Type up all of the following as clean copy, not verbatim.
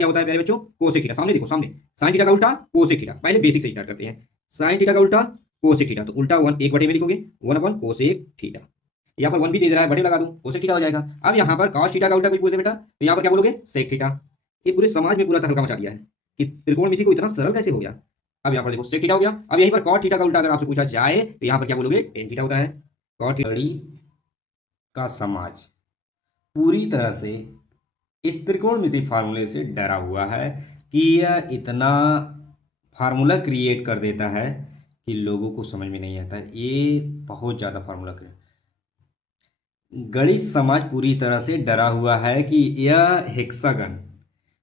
क्या होता है प्यारे बच्चों, कोसेक थीटा। सामने देखो, सामने साइन थीटा का उल्टा कोसेक थीटा। पहले बेसिक से स्टार्ट करते हैं। साइन थीटा का उल्टा कोसेक थीटा, तो उल्टा वन एक बटे में लिखोगे, वन अपन कोसेक थीटा। यहाँ पर वन भी दे रहा है, बटे लगा दूं, कोसेक थीटा हो जाएगा। अब यहाँ पर कॉस थीटा का उल्टा कोई पूछ दे बेटा, तो यहाँ पर क्या बोलोगे, सेक थीटा। ये पूरे समाज में पूरा तहलका मचा दिया है कि त्रिकोणमिति को इतना सरल कैसे हो गया। अब यहाँ पर देखो सेक थीटा हो गया। अब यहीं पर कॉट थीटा का उल्टा अगर आपसे पूछा जाए तो यहाँ पर क्या बोलोगे, टेन थीटा होता है। कॉट थीटा का समाज पूरी तरह से इस त्रिकोणमिति फार्मूले से डरा हुआ है कि यह इतना फार्मूला क्रिएट कर देता है कि लोगों को समझ में नहीं आता। ये बहुत ज़्यादा फार्मूला क्रिएट, गणित समाज पूरी तरह से डरा हुआ है कि यह हेक्सागन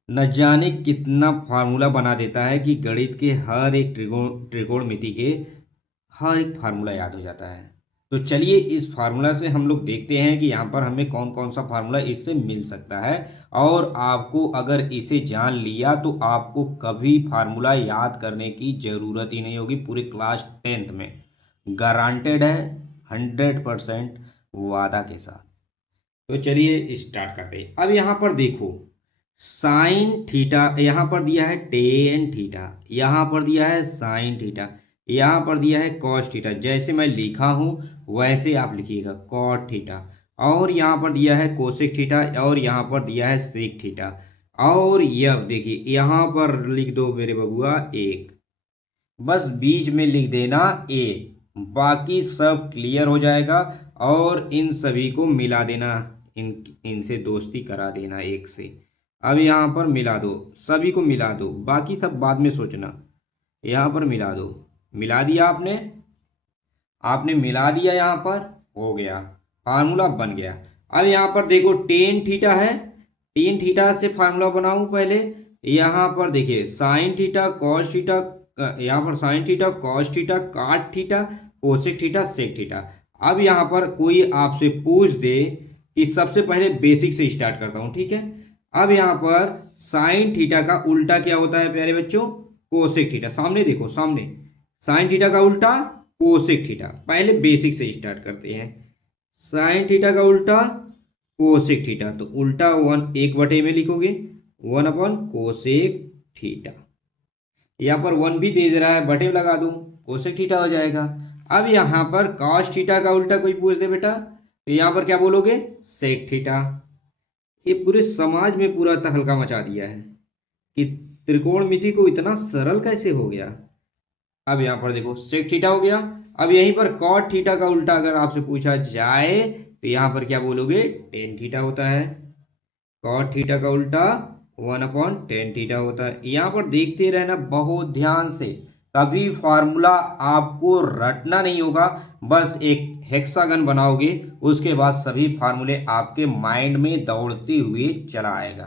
न जाने कितना फार्मूला बना देता है कि गणित के हर एक त्रिकोणमिति के हर एक फार्मूला याद हो जाता है। तो चलिए इस फार्मूला से हम लोग देखते हैं कि यहाँ पर हमें कौन कौन सा फार्मूला इससे मिल सकता है। और आपको अगर इसे जान लिया तो आपको कभी फार्मूला याद करने की जरूरत ही नहीं होगी पूरे क्लास 10th में, गारंटेड है 100% वादा के साथ। तो चलिए स्टार्ट करते हैं। अब यहाँ पर देखो, साइन थीटा यहाँ पर दिया है, टेन थीटा यहाँ पर दिया है, साइन थीटा यहाँ पर दिया है, कॉस थीटा। जैसे मैं लिखा हूं वैसे आप लिखिएगा, कॉट थीटा। और यहाँ पर दिया है कोसेक थीटा, और यहाँ पर दिया है सेक थीटा। और यह देखिए यहाँ पर लिख दो मेरे बबुआ एक, बस बीच में लिख देना ए, बाकी सब क्लियर हो जाएगा। और इन सभी को मिला देना, इनसे दोस्ती करा देना एक से। अब यहाँ पर मिला दो, सभी को मिला दो, बाकी सब बाद में सोचना। यहाँ पर मिला दो, मिला दिया आपने, आपने मिला दिया, यहाँ पर हो गया, फार्मूला बन गया। अब यहाँ पर देखो टेन थीटा है, टेन थीटा से फार्मूला बनाऊं पहले। यहाँ पर देखिए साइन थीटा कॉस थीटा, यहाँ पर sine theta cos theta cot theta cosec theta sec theta. अब यहाँ पर कोई आपसे पूछ दे कि सबसे पहले बेसिक से स्टार्ट करता हूं, ठीक है। अब यहाँ पर साइन थीटा का उल्टा क्या होता है प्यारे बच्चों, कोसेक थीटा। सामने देखो, सामने साइन थीटा का उल्टा कोसेक थीटा। पहले बेसिक से स्टार्ट करते हैं। साइन थीटा का उल्टा कोसेक थीटा, तो उल्टा वन एक बटे में लिखोगे, वन अपॉन कोसेक थीटा। यहाँ पर वन भी दे रहा है, बटे लगा दूं, कोसेक थीटा हो जाएगा। अब यहाँ पर कॉस थीटा का उल्टा कोई पूछ दे बेटा, तो यहाँ पर क्या बोलोगे, सेक थीटा। ये पूरे समाज में पूरा तहलका मचा दिया है कि त्रिकोणमिति को इतना सरल कैसे हो गया। अब यहाँ पर देखो सेक थीटा हो गया। अब यहीं पर कॉट थीटा का उल्टा अगर आपसे पूछा जाए तो यहाँ पर क्या बोलोगे, टेन थीटा होता है। कॉट थीटा का उल्टा वन अपॉन टेन थीटा होता है। यहाँ पर देखते रहना बहुत ध्यान से, कभी फार्मूला आपको रटना नहीं होगा, बस एक हेक्सागन बनाओगे, उसके बाद सभी फार्मूले आपके माइंड में दौड़ते हुए चला आएगा।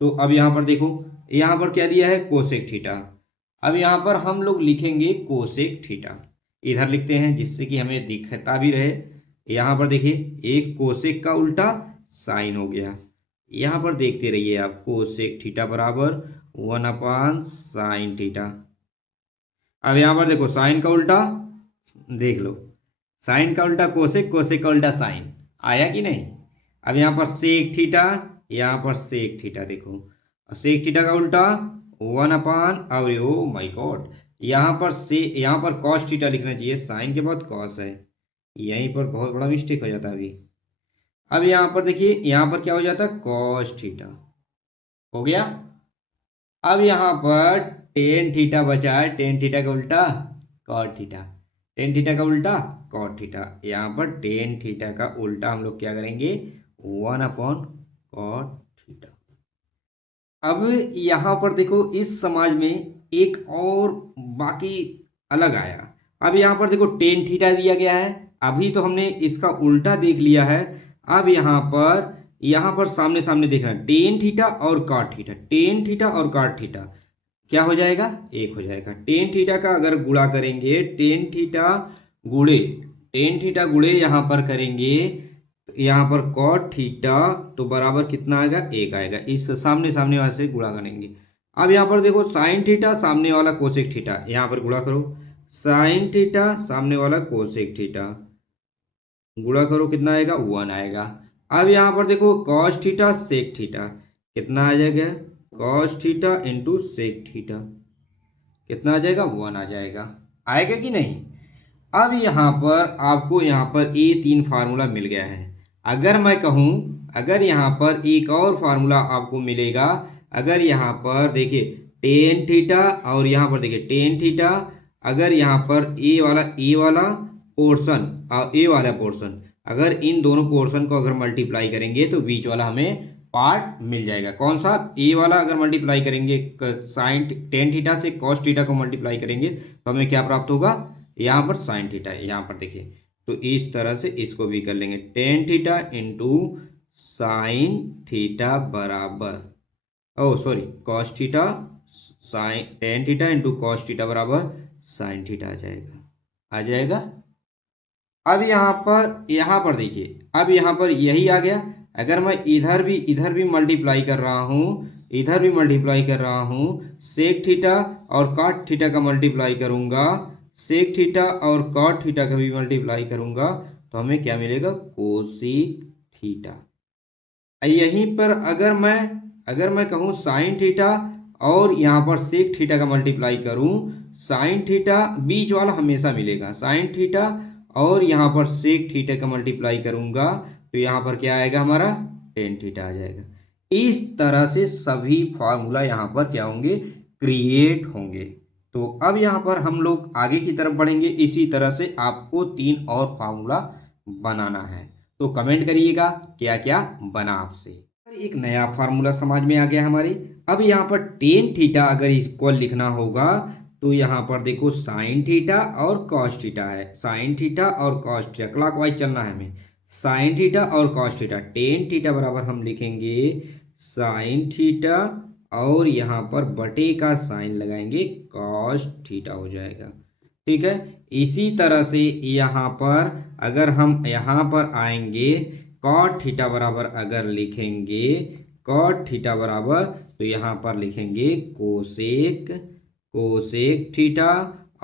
तो अब यहाँ पर देखो, यहाँ पर क्या दिया है, कोसेक थीटा। अब यहाँ पर हम लोग लिखेंगे कोसेक थीटा, इधर लिखते हैं जिससे कि हमें दिखता भी रहे। यहाँ पर देखिए एक कोसेक का उल्टा साइन हो गया। यहाँ पर देखते रहिए आप, कोसेक थीटा बराबर वन अपान साइन थीटा। अब यहाँ पर देखो साइन का उल्टा, देख लो, साइन का उल्टा कोसेक, कोसेक का उल्टा साइन, आया कि नहीं। अब यहाँ पर सेक थीटा, यहाँ पर सेक थीटा, देखो सेक थीटा का उल्टा वन अपान, अब ओ माय गॉड, यहाँ पर यहाँ पर कॉस थीटा लिखना चाहिए, साइन के बाद कॉस है, यहीं पर बहुत बड़ा मिस्टेक हो जाता है अभी। अब यहाँ पर देखिए, यहाँ पर क्या हो जाता है, कॉस थीटा हो गया। अब यहाँ पर टेन थीटा बचा है, टेन थीटा का उल्टा कॉट थीटा, टेन थीटा का उल्टा कॉट थीटा। यहाँ पर टेन थीटा का उल्टा हम लोग क्या करेंगे, वन अपॉन कॉट थीटा। अब यहाँ पर देखो इस समाज में एक और बाकी अलग आया। अब यहाँ पर देखो टेन थीटा दिया गया है, अभी तो हमने इसका उल्टा देख लिया है। अब यहाँ पर सामने सामने देखना, टेन थीटा और कॉट थीटा, टेन थीटा और कॉट थीटा क्या हो जाएगा, एक हो जाएगा। टेन थीटा का अगर गुणा करेंगे, टेन थीटा गुणे, टेन थीटा गुणे यहाँ पर करेंगे, यहाँ पर कॉट थीटा, तो बराबर कितना आएगा, एक आएगा। इस सामने सामने वाले से गुणा करेंगे। अब यहाँ पर देखो साइन थीटा सामने वाला कोसेक थीटा, यहाँ पर गुणा करो, साइन थीटा सामने वाला कोसेक थीटा, गुणा करो कितना आएगा, वन आएगा। अब यहाँ पर देखो कॉस थीटा सेक थीटा, कितना आ जाएगा, cos theta into sec theta, कितना आ जाएगा 1 आ जाएगा। आएगा कि नहीं। अब यहाँ पर आपको यहाँ पर ये 3 फार्मूला मिल गया है। अगर मैं कहूँ, अगर यहाँ पर एक और फार्मूला आपको मिलेगा, अगर यहाँ पर देखिए टेन थीटा और यहाँ पर देखिए टेन थीटा, अगर यहाँ पर ए वाला पोर्शन और ए वाला पोर्शन, अगर इन दोनों पोर्शन को अगर मल्टीप्लाई करेंगे तो बीच वाला हमें पार्ट मिल जाएगा। कौन सा, ए वाला अगर मल्टीप्लाई करेंगे साइन टेन थीटा से कॉस थीटा को मल्टीप्लाई करेंगे तो हमें क्या प्राप्त होगा, यहाँ पर साइन थीटा है। यहाँ पर देखिए तो इस तरह से इसको भी कर लेंगे, tan theta into sine theta बराबर, oh sorry cos theta, sine tan theta into cos theta बराबर साइन थीटा आ जाएगा, आ जाएगा। अब यहाँ पर देखिए, अब यहाँ पर यही आ गया। अगर मैं इधर भी मल्टीप्लाई कर रहा हूँ, इधर भी मल्टीप्लाई कर रहा हूँ, सेक थीटा और कॉट थीटा का मल्टीप्लाई करूंगा, सेक थीटा और कॉट थीटा का भी मल्टीप्लाई करूंगा तो हमें क्या मिलेगा, कोसेक थीटा। यहीं पर अगर मैं कहूँ साइन थीटा और यहाँ पर सेक थीटा का मल्टीप्लाई करूं, साइन थीटा बीच वाला हमेशा मिलेगा, साइन थीटा और यहाँ पर सेक थीटा का मल्टीप्लाई करूंगा तो यहाँ पर क्या आएगा हमारा, टेन थीटा आ जाएगा। इस तरह से सभी फॉर्मूला यहाँ पर क्या होंगे, क्रिएट होंगे। तो अब यहाँ पर हम लोग आगे की तरफ बढ़ेंगे। इसी तरह से आपको 3 और फॉर्मूला बनाना है, तो कमेंट करिएगा क्या क्या बना आपसे। एक नया फार्मूला समझ में आ गया हमारे। अब यहाँ पर टेन थीटा अगर इक्वल लिखना होगा तो यहाँ पर देखो साइन थीटा और कॉस थीटा है, साइन थीटा और कॉस थीटा क्लॉकवाइज चलना है हमें, साइन थीटा और कॉस थीटा, टेन थीटा बराबर हम लिखेंगे साइन थीटा और यहाँ पर बटे का साइन लगाएंगे कॉस थीटा हो जाएगा, ठीक है। इसी तरह से यहाँ पर अगर हम यहाँ पर आएंगे, कॉट थीटा बराबर अगर लिखेंगे, कॉट थीटा बराबर तो यहाँ पर लिखेंगे कोसेक, कोसेक थीटा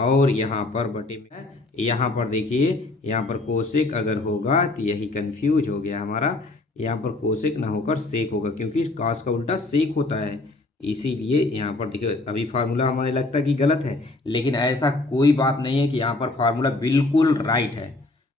और यहाँ पर बटे में, यहाँ पर देखिए यहाँ पर कोसेक अगर होगा तो यही कंफ्यूज हो गया हमारा, यहाँ पर कोसेक ना होकर सेक होगा क्योंकि कॉस का उल्टा सेक होता है, इसीलिए यहाँ पर देखिए अभी फार्मूला हमें लगता है कि गलत है, लेकिन ऐसा कोई बात नहीं है कि यहाँ पर फार्मूला बिल्कुल राइट है।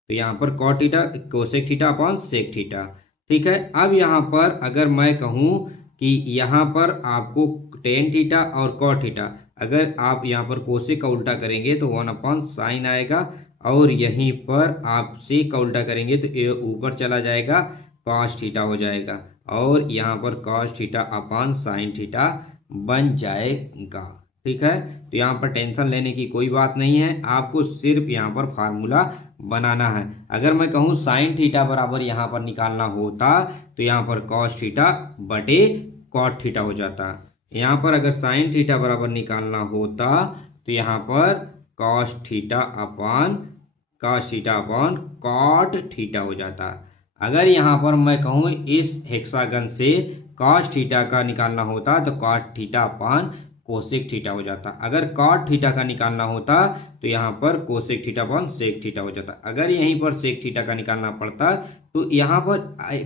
तो यहाँ पर cot theta cosec theta upon sec theta, ठीक है। अब यहाँ पर अगर मैं कहूँ कि यहाँ पर आपको टेन थीटा और कॉट थीटा, अगर आप यहाँ पर कोसेक का उल्टा करेंगे तो 1 अपॉन साइन आएगा और यहीं पर आप सेक का उल्टा करेंगे तो ये ऊपर चला जाएगा, कॉस थीटा हो जाएगा और यहाँ पर cos theta upon sine theta बन जाएगा, ठीक है। तो यहाँ पर टेंशन लेने की कोई बात नहीं है, आपको सिर्फ यहाँ पर फार्मूला बनाना है। अगर मैं कहूँ साइन थीटा बराबर यहाँ पर निकालना होता तो यहाँ पर कॉस थीटा बटे कॉट थीटा हो जाता, यहाँ पर अगर साइन थीटा बराबर निकालना होता तो यहाँ पर cos theta upon cot theta हो जाता। अगर यहाँ पर मैं कहूँ इस हेक्सागन से कॉस थीटा का निकालना होता तो cot theta upon cosec theta हो जाता, अगर कॉट थीटा का निकालना होता तो यहाँ पर cosec theta upon sec theta हो जाता, अगर यहीं पर सेक थीटा का निकालना पड़ता तो यहाँ पर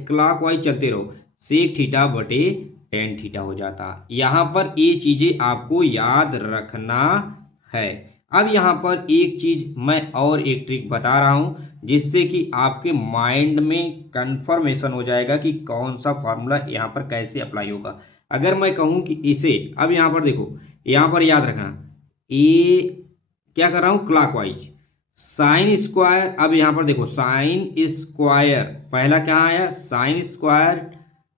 क्लॉकवाइज चलते रहो, सेक थीटा बटे टेन थीटा हो जाता। यहाँ पर ये चीजें आपको याद रखना है। अब यहाँ पर एक चीज मैं और एक ट्रिक बता रहा हूँ जिससे कि आपके माइंड में कंफर्मेशन हो जाएगा कि कौन सा फॉर्मूला यहाँ पर कैसे अप्लाई होगा। अगर मैं कहूँ कि इसे, अब यहाँ पर देखो, यहाँ पर याद रखना ये क्या कर रहा हूँ क्लॉकवाइज, साइन स्क्वायर, अब यहाँ पर देखो साइन स्क्वायर, पहला क्या आया साइन स्क्वायर,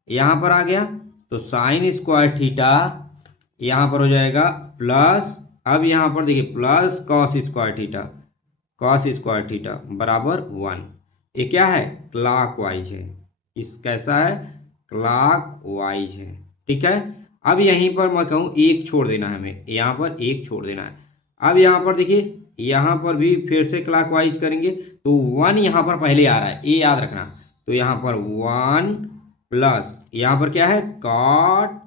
यहाँ पर आ गया तो साइन स्क्वायर थीटा यहाँ पर हो जाएगा प्लस, अब यहाँ पर देखिए plus cos square theta, cos square theta बराबर 1, ये क्या है क्लॉकवाइज है, इस कैसा है क्लॉकवाइज है, ठीक है। अब यहीं पर मैं कहूँ एक छोड़ देना है हमें, यहाँ पर एक छोड़ देना है। अब यहाँ पर देखिए यहाँ पर भी फिर से क्लॉकवाइज करेंगे तो 1 यहाँ पर पहले आ रहा है, ये याद रखना, तो यहाँ पर 1 प्लस यहाँ पर क्या है कॉट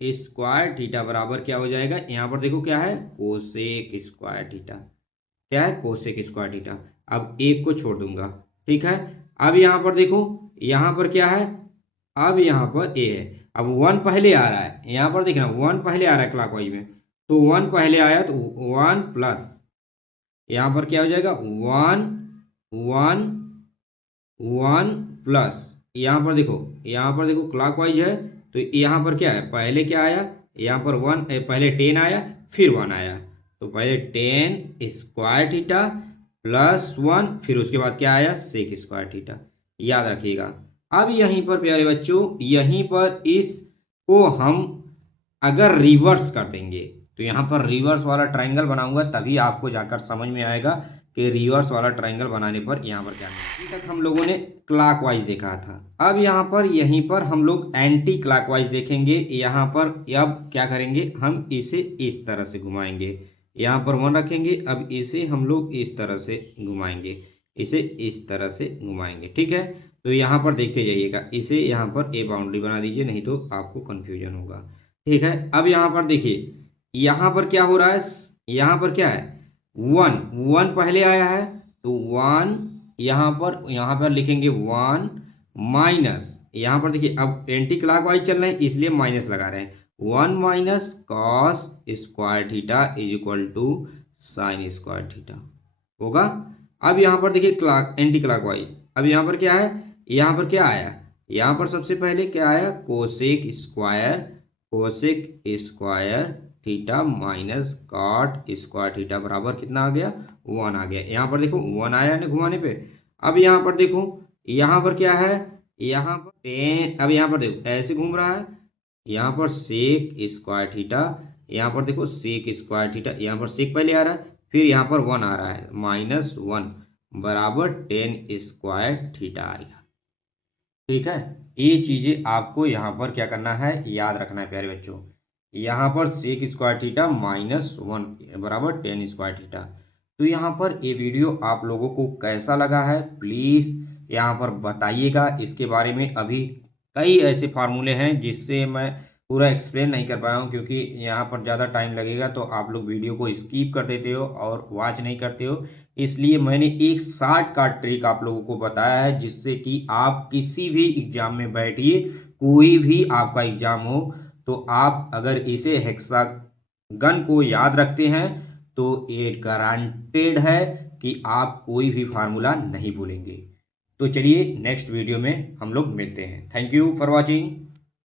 स्क्वायर थीटा बराबर क्या हो जाएगा, यहाँ पर देखो क्या है कोसेक स्क्वायर थीटा, क्या है कोसेक स्क्वायर थीटा, अब एक को छोड़ दूंगा, ठीक है। अब यहाँ पर देखो यहाँ पर क्या है, अब यहाँ पर ए है, अब 1 पहले आ रहा है, यहाँ पर देखना 1 पहले आ रहा है क्लॉकवाइज में, तो 1 पहले आया तो 1 प्लस यहाँ पर क्या हो जाएगा 1 1 1 प्लस यहाँ पर देखो क्लॉकवाइज है, तो यहाँ पर क्या है, पहले क्या आया, यहाँ पर 1 पहले 10 आया फिर 1 आया, तो पहले 10 स्क्वायर थीटा प्लस 1, फिर उसके बाद क्या आया सेक स्क्वायर थीटा, याद रखिएगा। अब यहीं पर प्यारे बच्चों, यहीं पर इसको हम अगर रिवर्स कर देंगे तो यहाँ पर रिवर्स वाला ट्रायंगल बनाऊंगा, तभी आपको जाकर समझ में आएगा कि रिवर्स वाला ट्रायंगल बनाने पर यहाँ पर क्या है। अभी तक हम लोगों ने क्लॉकवाइज देखा था, अब यहाँ पर यहीं पर हम लोग एंटी क्लॉकवाइज देखेंगे। यहाँ पर अब क्या करेंगे, हम इसे इस तरह से घुमाएंगे, यहाँ पर 1 रखेंगे, अब इसे हम लोग इस तरह से घुमाएंगे, इसे इस तरह से घुमाएंगे, ठीक है। तो यहाँ पर देखते जाइएगा, इसे यहाँ पर ए बाउंड्री बना दीजिए, नहीं तो आपको कंफ्यूजन होगा, ठीक है। अब यहाँ पर देखिए, यहाँ पर क्या हो रहा है, यहाँ पर क्या है 1 पहले आया है, तो 1 यहाँ पर लिखेंगे 1 माइनस, यहाँ पर देखिए अब एंटी क्लॉकवाइज चल रहे हैं इसलिए माइनस लगा रहे हैं, 1 minus cos square theta is equal to sine square theta होगा। अब यहाँ पर देखिए एंटी क्लॉकवाइज, अब यहाँ पर क्या है, यहाँ पर क्या आया, यहाँ पर सबसे पहले क्या आया cosec square theta minus cot square theta बराबर कितना आ गया 1 आ गया। यहाँ पर देखो 1 आया ना घुमाने पे। अब यहाँ पर देखो, यहाँ पर क्या है, यहाँ पर 10, अब यहाँ पर देखो ऐसे घूम रहा है, यहाँ पर सेक स्क्वायर थीटा, यहाँ पर देखो सेक स्क्वायर थीटा, यहाँ पर सेक पहले आ रहा है फिर यहाँ पर 1 आ रहा है, -1 बराबर 10 स्क्वायर थीटा आएगा, ठीक है। ये चीजें आपको यहाँ पर क्या करना है, याद रखना है प्यारे बच्चों। यहाँ पर सेक स्क्वायर थीटा -1 बराबर 10 स्क्वायर थीटा। तो यहाँ पर ये वीडियो आप लोगों को कैसा लगा है प्लीज यहाँ पर बताइएगा। इसके बारे में अभी कई ऐसे फार्मूले हैं जिससे मैं पूरा एक्सप्लेन नहीं कर पाया हूँ, क्योंकि यहाँ पर ज़्यादा टाइम लगेगा तो आप लोग वीडियो को स्किप कर देते हो और वॉच नहीं करते हो। इसलिए मैंने एक शॉर्टकट ट्रिक आप लोगों को बताया है, जिससे कि आप किसी भी एग्जाम में बैठिए, कोई भी आपका एग्जाम हो, तो आप अगर इसे हेक्सागन को याद रखते हैं तो ये गारंटेड है कि आप कोई भी फार्मूला नहीं भूलेंगे। तो चलिए नेक्स्ट वीडियो में हम लोग मिलते हैं। Thank you for watching.